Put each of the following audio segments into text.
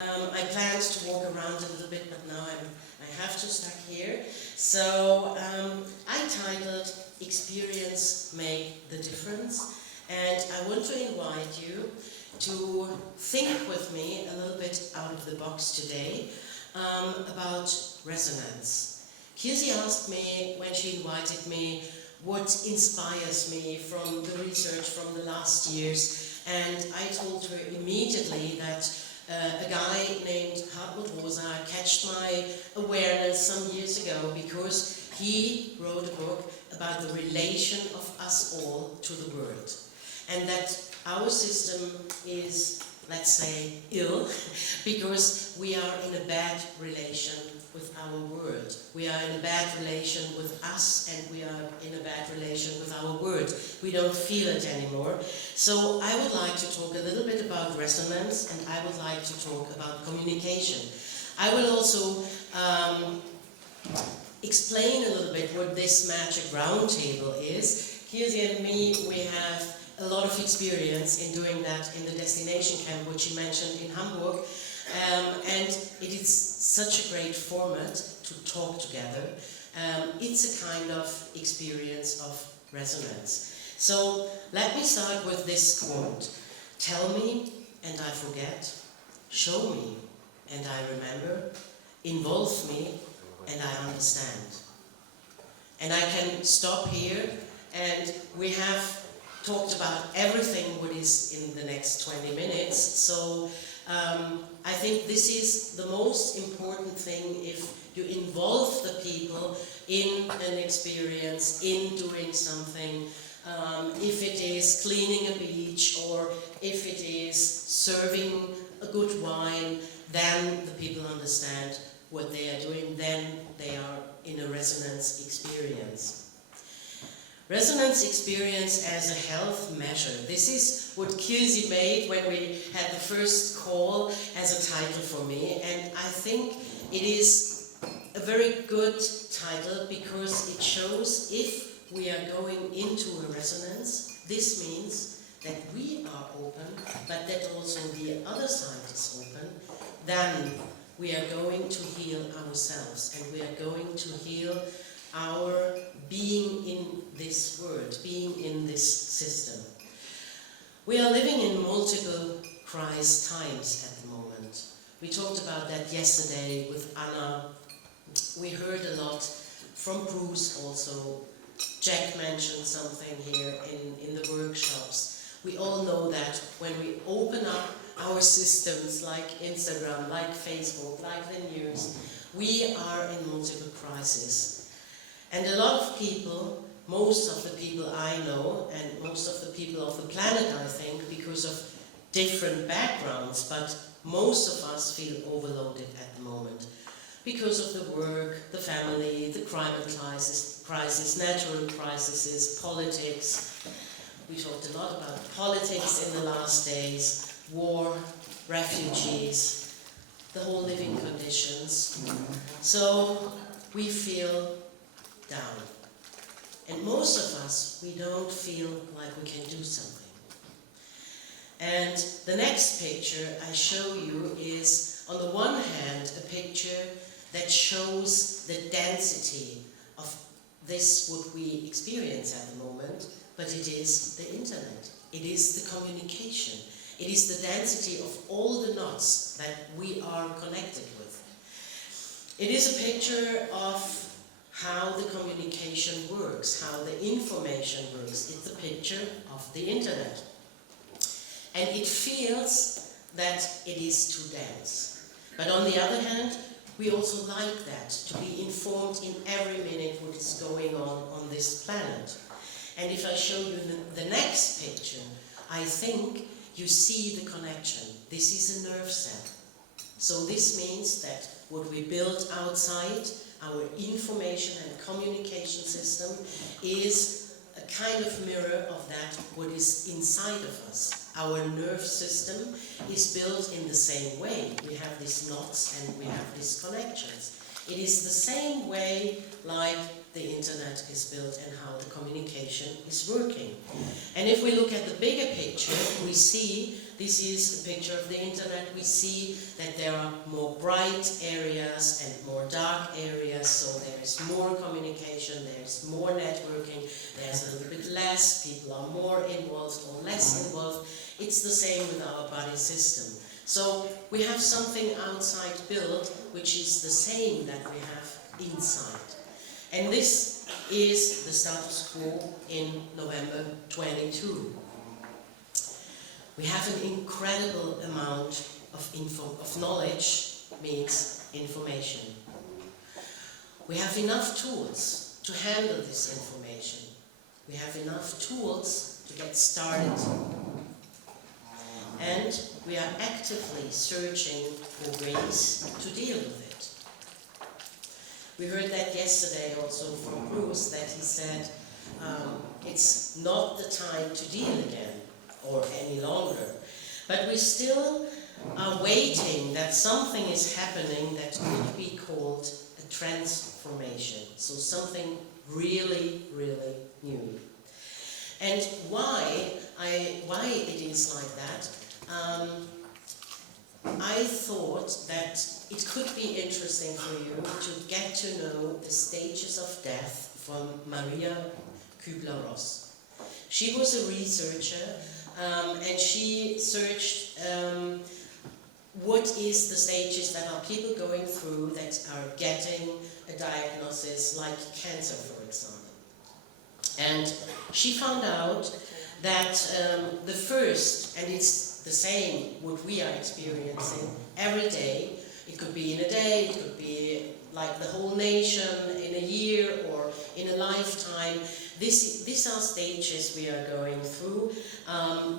I planned to walk around a little bit, but now I have to stuck here. So I titled Experience Make the Difference, and I want to invite you to think with me a little bit out of the box today about resonance. Kirsi asked me when she invited me what inspires me from the research from the last years, and I told her immediately that a guy named Brözel catched my awareness some years ago because he wrote a book about the relation of us all to the world, and that our system is, let's say, ill because we are in a bad relation with our world. We are in a bad relation with us, and we are in a bad relation with our world. We don't feel it anymore. So I would like to talk a little bit about resonance, and I would like to talk about communication. I will also explain a little bit what this magic roundtable is. Kirsi and me, we have a lot of experience in doing that in the destination camp, which she mentioned in Hamburg. And it is such a great format to talk together. It's a kind of experience of resonance. So let me start with this quote. Tell me and I forget. Show me and I remember. Involve me and I understand. And I can stop here, and we have talked about everything what is in the next 20 minutes. So I think this is the most important thing. If you involve the people in an experience, in doing something, if it is cleaning a beach or if it is serving a good wine, then the people understand what they are doing, then they are in a resonance experience. Resonance experience as a health measure. This is what Kirsi made when we had the first call as a title for me, and I think it is a very good title because it shows if we are going into a resonance, this means that we are open, but that also the other side is open, then we are going to heal ourselves, and we are going to heal our being in this world, being in this system. We are living in multiple crisis times at the moment. We talked about that yesterday with Anna. We heard a lot from Bruce also. Jack mentioned something here in the workshops. We all know that when we open up our systems like Instagram, like Facebook, like the news, we are in multiple crises. And a lot of people, most of the people I know, and most of the people of the planet, I think, because of different backgrounds, but most of us feel overloaded at the moment. Because of the work, the family, the climate crisis, natural crises, politics. We talked a lot about politics in the last days, war, refugees, the whole living conditions. So we feel down. And most of us, we don't feel like we can do something. And the next picture I show you is, on the one hand, a picture that shows the density of this, what we experience at the moment, but it is the internet. It is the communication. It is the density of all the knots that we are connected with. It is a picture of how the communication works, how the information works. It's a picture of the internet. And it feels that it is too dense. But on the other hand, we also like that, to be informed in every minute what is going on this planet. And if I show you the next picture, I think you see the connection. This is a nerve cell. So this means that what we build outside, our information and communication system, is a kind of mirror of that what is inside of us. Our nerve system is built in the same way. We have these knots and we have these connections. It is the same way like the internet is built and how the communication is working. And if we look at the bigger picture, we see this is a picture of the internet. We see that there are more bright areas and more dark areas, so there's more communication, there's more networking, there's a little bit less, people are more involved or less involved. It's the same with our body system. So we have something outside built, which is the same that we have inside. And this is the status quo in November 22. We have an incredible amount of knowledge, means information. We have enough tools to handle this information. We have enough tools to get started. And we are actively searching for ways to deal with it. We heard that yesterday also from Bruce, that he said it's not the time to deal again or any longer. But we still are waiting that something is happening that could be called a transformation. So something really, really new. And why it is like that, I thought that it could be interesting for you to get to know the stages of death from Maria Kübler-Ross. She was a researcher and she searched what is the stages that are people going through that are getting a diagnosis like cancer, for example. And she found out that the first, and it's the same what we are experiencing every day, it could be in a day, it could be like the whole nation in a year or in a lifetime. These are stages we are going through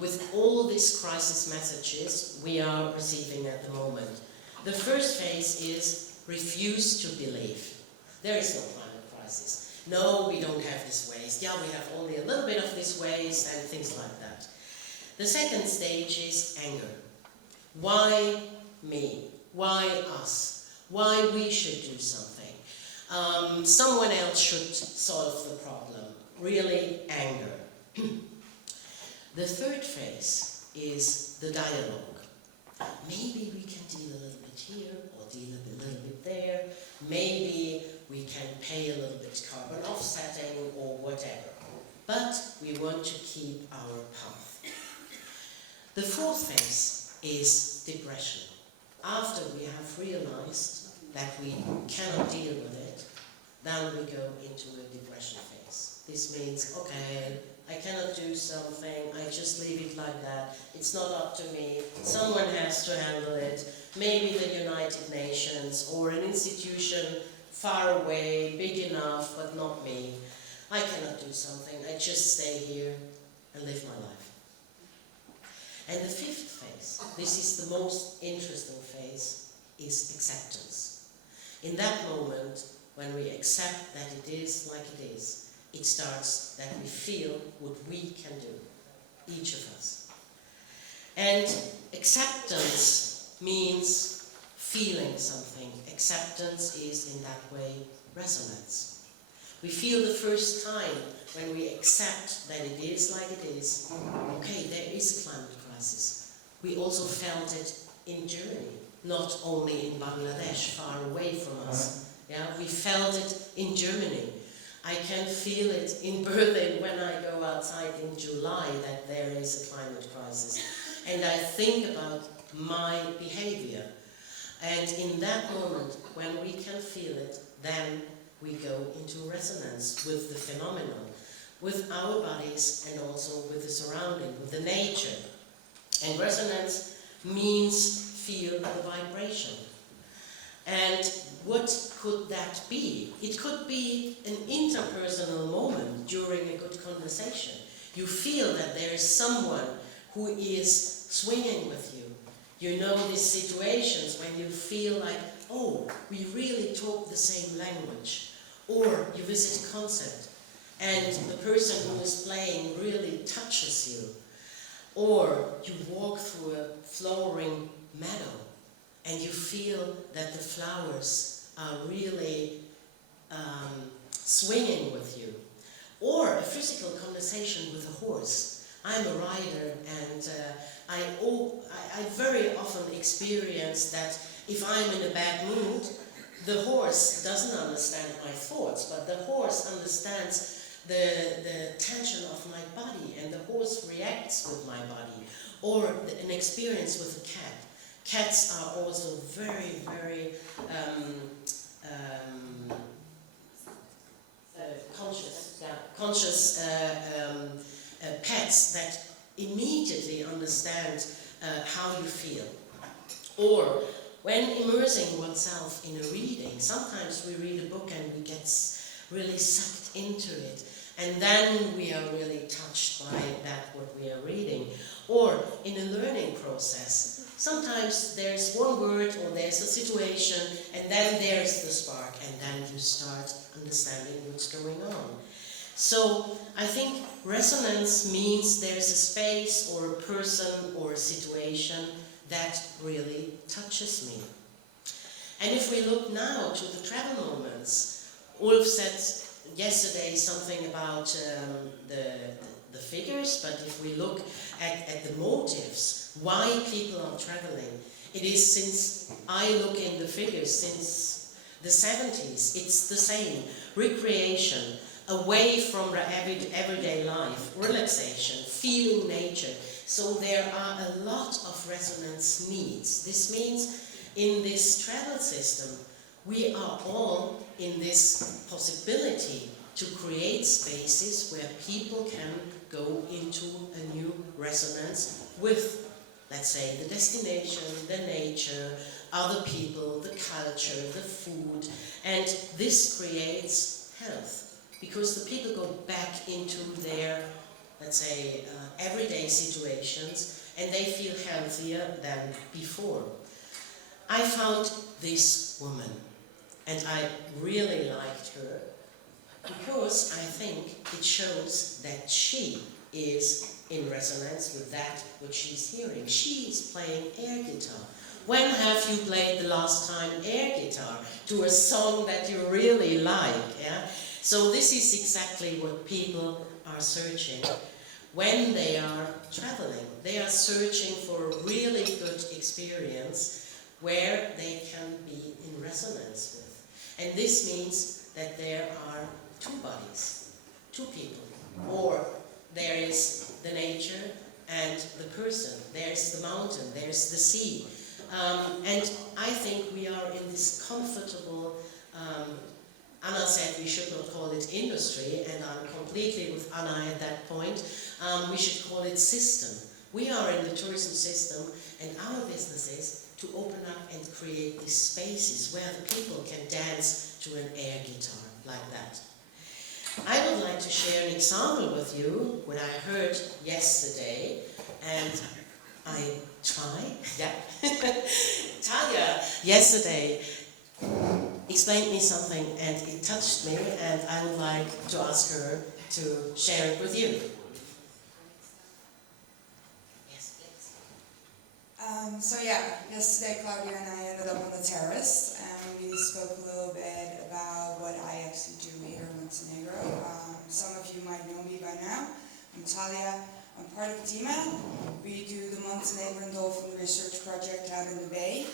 with all these crisis messages we are receiving at the moment. The first phase is refuse to believe. There is no climate crisis. No, we don't have this waste. Yeah, we have only a little bit of this waste and things like that. The second stage is anger. Why me? Why us? Why we should do something? Someone else should solve the problem. Really, anger. The third phase is the dialogue. Maybe we can deal a little bit here or deal a little bit there. Maybe we can pay a little bit carbon offsetting or whatever. But we want to keep our path. The fourth phase is depression. After we have realized that we cannot deal with it, then we go into a depression phase. This means, okay, I cannot do something, I just leave it like that, it's not up to me, someone has to handle it, maybe the United Nations or an institution far away, big enough, but not me. I cannot do something, I just stay here and live my life. And the fifth phase, this is the most interesting phase, is acceptance. In that moment, when we accept that it is like it is, it starts that we feel what we can do, each of us. And acceptance means feeling something. Acceptance is, in that way, resonance. We feel the first time when we accept that it is like it is, okay, there is a climate crisis. We also felt it in Germany, not only in Bangladesh, far away from us. Yeah, we felt it in Germany. I can feel it in Berlin when I go outside in July that there is a climate crisis. And I think about my behavior. And in that moment, when we can feel it, then we go into resonance with the phenomenon, with our bodies and also with the surrounding, with the nature. And resonance means feel the vibration. And what could that be? It could be an interpersonal moment during a good conversation. You feel that there is someone who is swinging with you. You know these situations when you feel like, oh, we really talk the same language. Or you visit a concert and the person who is playing really touches you. Or you walk through a flowering meadow and you feel that the flowers are really swinging with you. Or a physical conversation with a horse. I'm a rider, and I very often experience that if I'm in a bad mood, the horse doesn't understand my thoughts, but the horse understands the tension of my body, and the horse reacts with my body. Or an experience with a cat. Cats are also very, very conscious pets that immediately understand how you feel. Or when immersing oneself in a reading, sometimes we read a book and we get really sucked into it, and then we are really touched by that what we are reading. Or in a learning process, sometimes there's one word or there's a situation, and then there's the spark, and then you start understanding what's going on. So I think resonance means there's a space or a person or a situation that really touches me. And if we look now to the travel moments, Ulf said yesterday something about the figures, but if we look at the motives, why people are traveling, it is, since I look in the figures, since the 70s, it's the same. Recreation, away from the everyday life, relaxation, feeling nature. So there are a lot of resonance needs. This means in this travel system, we are all in this possibility to create spaces where people can go into a new resonance with, let's say, the destination, the nature, other people, the culture, the food, and this creates health. Because the people go back into their, let's say, everyday situations, and they feel healthier than before. I found this woman, and I really liked her, because I think it shows that she is in resonance with that which she's hearing. She is playing air guitar. When have you played the last time air guitar to a song that you really like? Yeah? So this is exactly what people are searching when they are traveling. They are searching for a really good experience where they can be in resonance with. And this means that there are two bodies, two people. Or there is the nature and the person. There's the mountain, there's the sea. And I think we are in this comfortable, Anna said we should not call it industry, and I'm completely with Anna at that point. We should call it system. We are in the tourism system, and our business is to open up and create these spaces where the people can dance to an air guitar like that. I would like to share an example with you, what I heard yesterday, and I try, yeah. Talia, yesterday, explained me something and it touched me, and I would like to ask her to share it with you. Yes, please. Yesterday Claudia and I ended up on the terrace, and we spoke a little bit about what I actually do here in Montenegro. Some of you might know me by now. I'm Natalia. I'm part of TIMA. We do the Montenegrin Dolphin Research Project out in the Bay.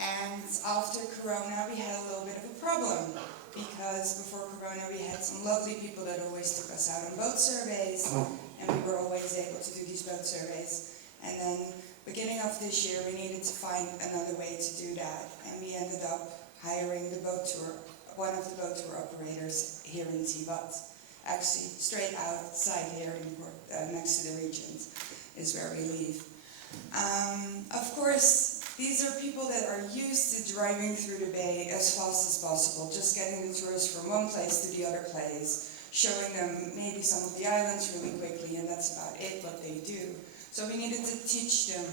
And after Corona, we had a little bit of a problem, because before Corona, we had some lovely people that always took us out on boat surveys, and we were always able to do these boat surveys. And then, beginning of this year, we needed to find another way to do that, and we ended up hiring the boat tour, one of the boat tour operators here in Tivat. Actually, straight outside here, next to the Regent, is where we live. Of course, these are people that are used to driving through the bay as fast as possible, just getting the tourists from one place to the other place, showing them maybe some of the islands really quickly, and that's about it, what they do. So we needed to teach them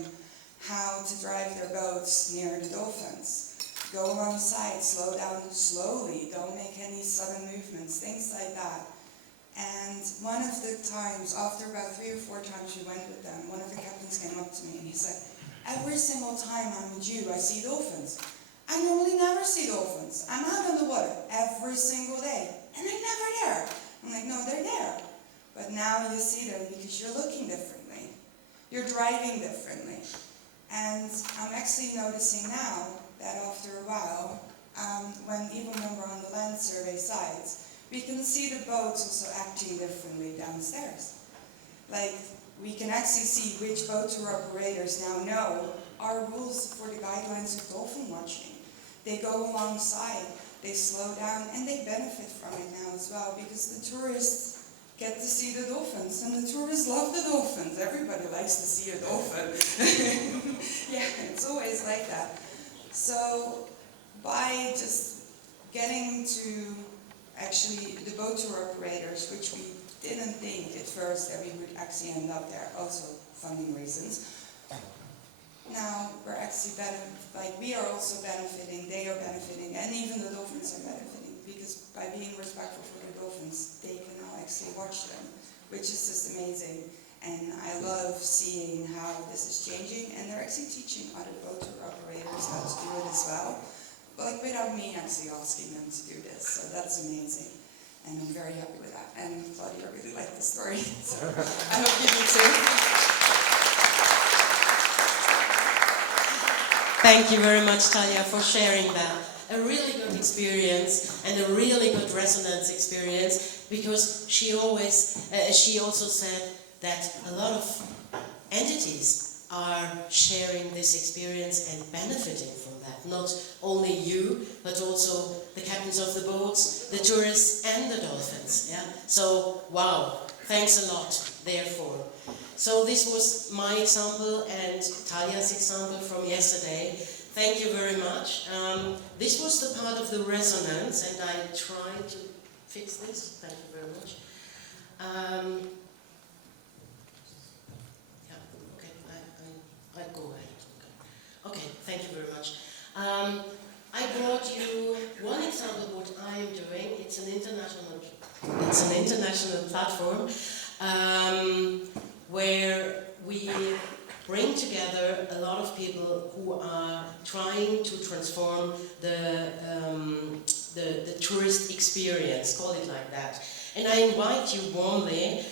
how to drive their boats near the dolphins. Go alongside, slow down slowly, don't make any sudden movements, things like that. And one of the times, after about 3 or 4 times we went with them, one of the captains came up to me and he said, "Every single time I'm with you, I see dolphins. I normally never see dolphins. I'm out on the water every single day, and they're never there." I'm like, "No, they're there. But now you see them because you're looking differently. You're driving differently. And I'm actually noticing now that after a while, even when we're on the land survey sites, we can see the boats also acting differently downstairs. Like, we can actually see which boat tour operators now know our rules for the guidelines of dolphin watching. They go alongside, they slow down, and they benefit from it now as well, because the tourists get to see the dolphins, and the tourists love the dolphins. Everybody likes to see a dolphin. Yeah, it's always like that. So, by just getting to actually the boat tour operators, which we didn't think at first that we would actually end up there, also funding reasons. Now we're actually we are also benefiting, they are benefiting, and even the dolphins are benefiting, because by being respectful for the dolphins, they can now actually watch them, which is just amazing. And I love seeing how this is changing, and they're actually teaching other boat tour operators how to do it as well, but without me actually asking them to do this, so that's amazing. And I'm very happy with that. And Claudia, I really like the story, so I hope you do too. Thank you very much, Talia, for sharing that. A really good experience and a really good resonance experience, because she also said that a lot of entities are sharing this experience and benefiting from that. Not only you, but also the captains of the boats, the tourists, and the dolphins. Yeah. So, wow, thanks a lot, therefore. So this was my example and Talia's example from yesterday. Thank you very much. This was the part of the resonance, and I tried to fix this. Thank you very much. I go ahead. Okay, thank you very much. I brought you one example of what I am doing. It's an international platform where we bring together a lot of people who are trying to transform the tourist experience, call it like that. And I invite you warmly,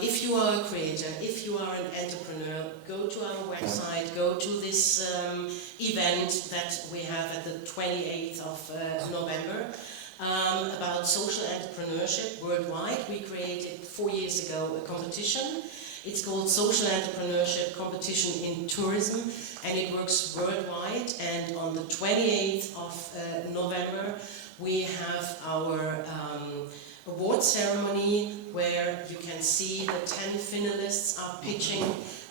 if you are a creator, if you are an entrepreneur, go to our website, go to this event that we have at the 28th of November about social entrepreneurship worldwide. We created 4 years ago a competition. It's called Social Entrepreneurship Competition in Tourism, and it works worldwide. And on the 28th of November, we have our award ceremony where you can see the 10 finalists are pitching,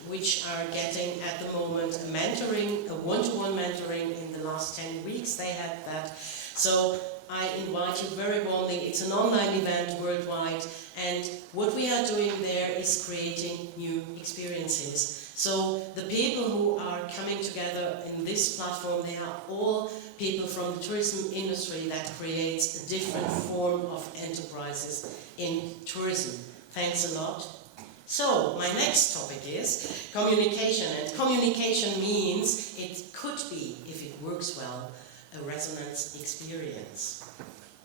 which are getting at the moment a mentoring, a one-to-one mentoring in the last 10 weeks. They had that. So I invite you very warmly. It's an online event worldwide, and what we are doing there is creating new experiences. So the people who are coming together in this platform, they are all people from the tourism industry that creates a different form of enterprises in tourism. Thanks a lot. So my next topic is communication, and communication means it could be, if it works well, a resonance experience.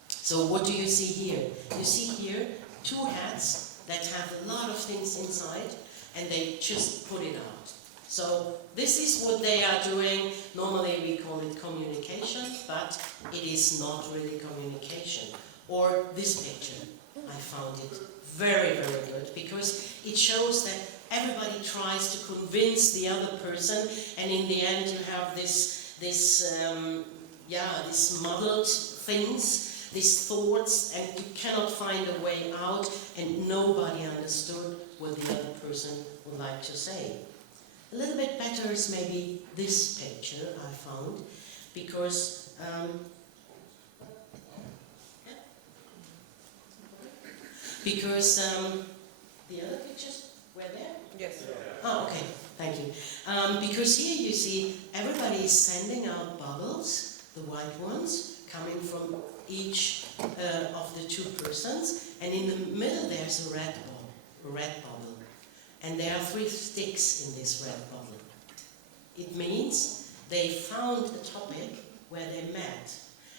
So what do you see here? You see here 2 hats that have a lot of things inside, and they just put it out. So this is what they are doing. Normally we call it communication, but it is not really communication. Or this picture, I found it very, very good, because it shows that everybody tries to convince the other person, and in the end you have these muddled things, these thoughts, and you cannot find a way out, and nobody understood what the other person would like to say. A little bit better is maybe this picture I found, because the other pictures were there? Yes. Oh, okay, thank you. Because here you see everybody is sending out bubbles, the white ones, coming from each of the 2 persons, and in the middle there's a red bubble. And there are 3 sticks in this red bubble. It means they found a topic where they met,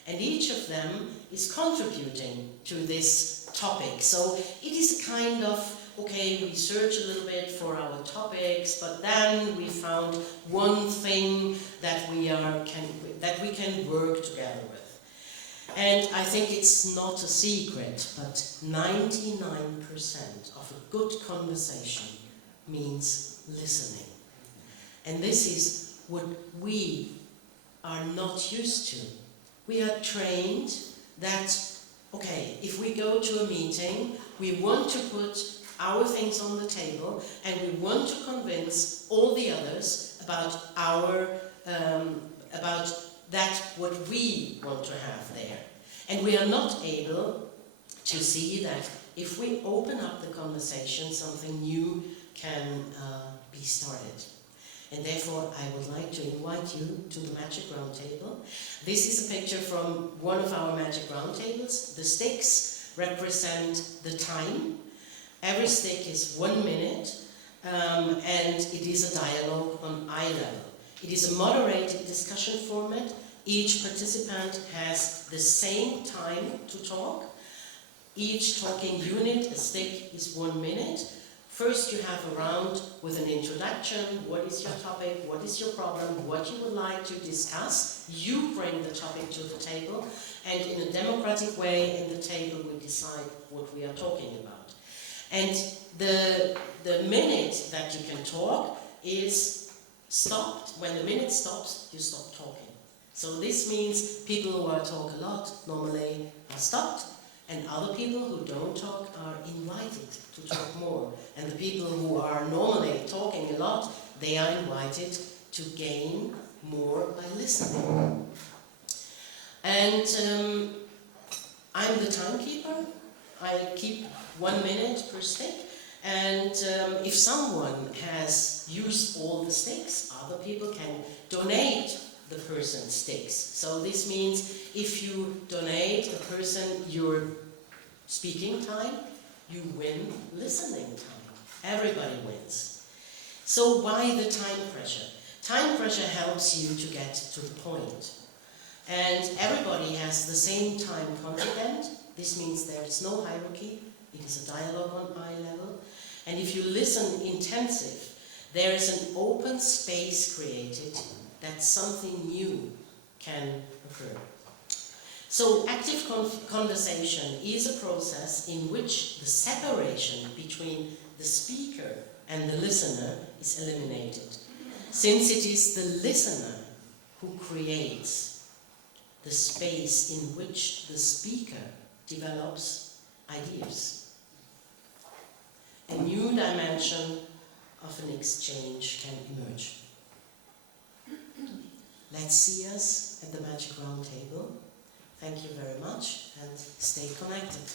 and each of them is contributing to this topic. So it is kind of okay, we searched a little bit for our topics, but then we found one thing that we can work together with. And I think it's not a secret, but 99% of a good conversation means listening. And this is what we are not used to. We are trained that, okay, if we go to a meeting, we want to put our things on the table and we want to convince all the others about what we want to have there. And we are not able to see that if we open up the conversation, something new can be started. And therefore, I would like to invite you to the Magic Roundtable. This is a picture from one of our Magic Roundtables. The sticks represent the time. Every stick is 1 minute, and it is a dialogue on eye level. It is a moderated discussion format. Each participant has the same time to talk. Each talking unit, a stick, is 1 minute. First you have a round with an introduction. What is your topic? What is your problem? What you would like to discuss? You bring the topic to the table, and in a democratic way in the table we decide what we are talking about. And the minute that you can talk is stopped. When the minute stops, you stop talking. So this means people who talk a lot normally are stopped, and other people who don't talk are invited to talk more. And the people who are normally talking a lot, they are invited to gain more by listening. And I'm the timekeeper. I keep 1 minute per stick. And if someone has used all the sticks, other people can donate the person's sticks. So this means if you donate a person your speaking time, you win listening time. Everybody wins. So why the time pressure? Time pressure helps you to get to the point. And everybody has the same time content. This means there is no hierarchy. It is a dialogue on eye level. And if you listen intensive, there is an open space created that something new can occur. So active conversation is a process in which the separation between the speaker and the listener is eliminated, since it is the listener who creates the space in which the speaker develops ideas. A new dimension of an exchange can emerge. Let's see us at the Magic Roundtable. Thank you very much and stay connected.